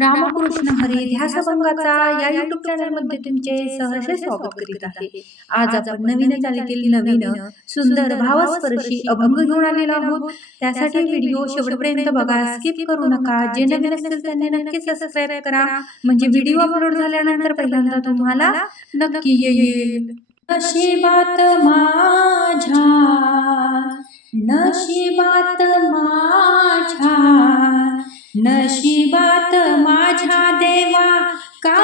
रामकृष्ण हरी ध्यासभंगाचा या युट्यूब चॅनलमध्ये तुमचे सहर्ष स्वागत करीत आहे. आज आपण नवीन चालीतील नवीन सुंदर भावस्पर्शी अभंग घेऊन आलेलो आहोत. त्यासाठी व्हिडिओ शेवटपर्यंत बघा. स्किप करू नका. जे नवीन असतील त्यांनी नक्की सबस्क्राईब करा. म्हणजे व्हिडिओ अपलोड झाल्यानंतर पहिल्यांदा तुम्हाला नक्की येईल. नशिबात माझ्या नशिबात माझ्या नशिबात माझ्या देवा का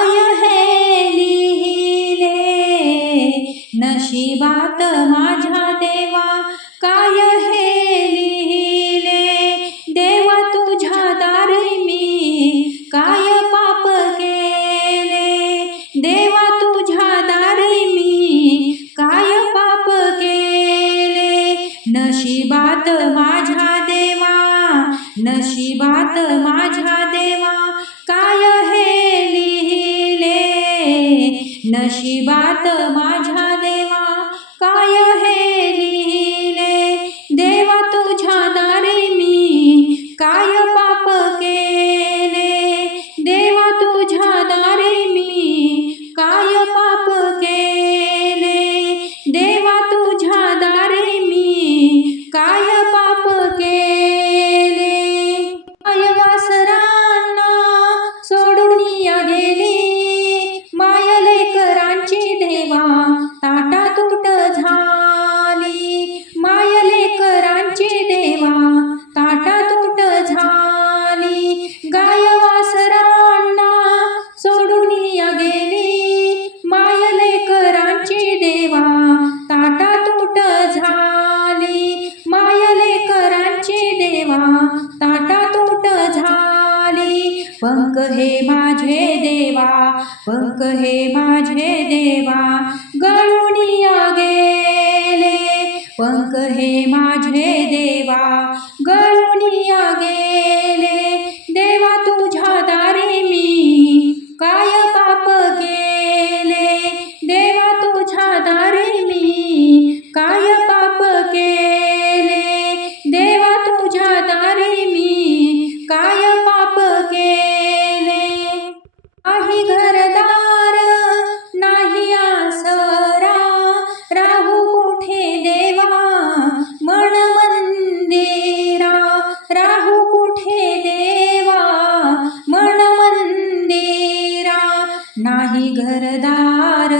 हात माझ्या देवा काय हे लिहिले? नशिबात माझ्या देवा काय देवा ताटा तुट झाली. पंख हे माझे देवा पंख हे माझे देवा. नाही घरदार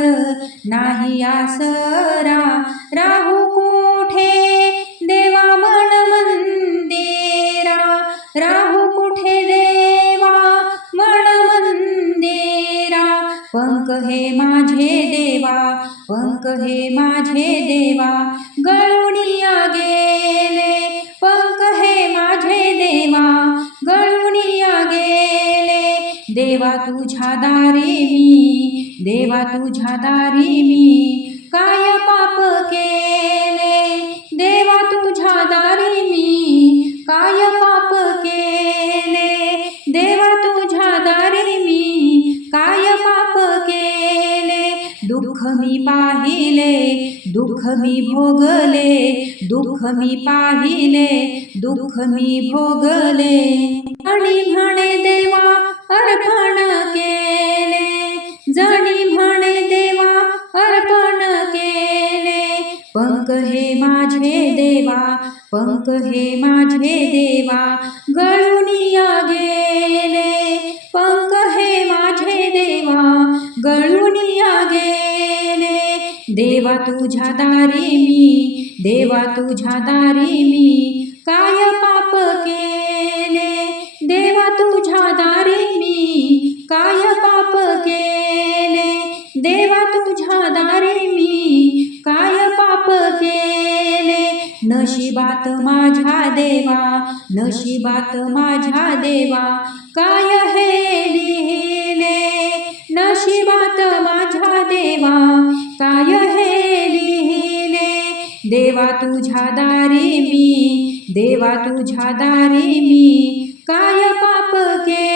नाही आसरा. राहू कुठे? देवा मन मंदिरा. राहू कुठे देवा मन मंदिरा? पंख हे माझे देवा पंख हे माझे देवा. गळून गेले देवा तुझ्या दारे मी देवा तुझ्या दारे मी. काय पाप केले? देवा तुझ्या दारी मी. काय पाप केले? देवा तुझ्या दारे मी. काय पाप केले? दुःख मी पाहिले दुःख मी भोगले दुःख मी पाहिले दुःख मी भोगले. आणि अर्पण केले. जणी म्हणे देवा अर्पण केले. पंख हे माझे देवा पंख हे माझे देवा गळून या गेले. पंख हे माझे देवा गळून या गेले. देवा तुझ्या दारी मी देवा तुझ्या दारी मी काय पाप केले? नशिबात माझ्या देवा नशिबात माझ्या देवा काय हे लिहिले? नशिबात माझ्या देवा काय हे लिहिले? देवा तुझ्या दारी मी देवा तुझ्या दारी मी काय पाप केले?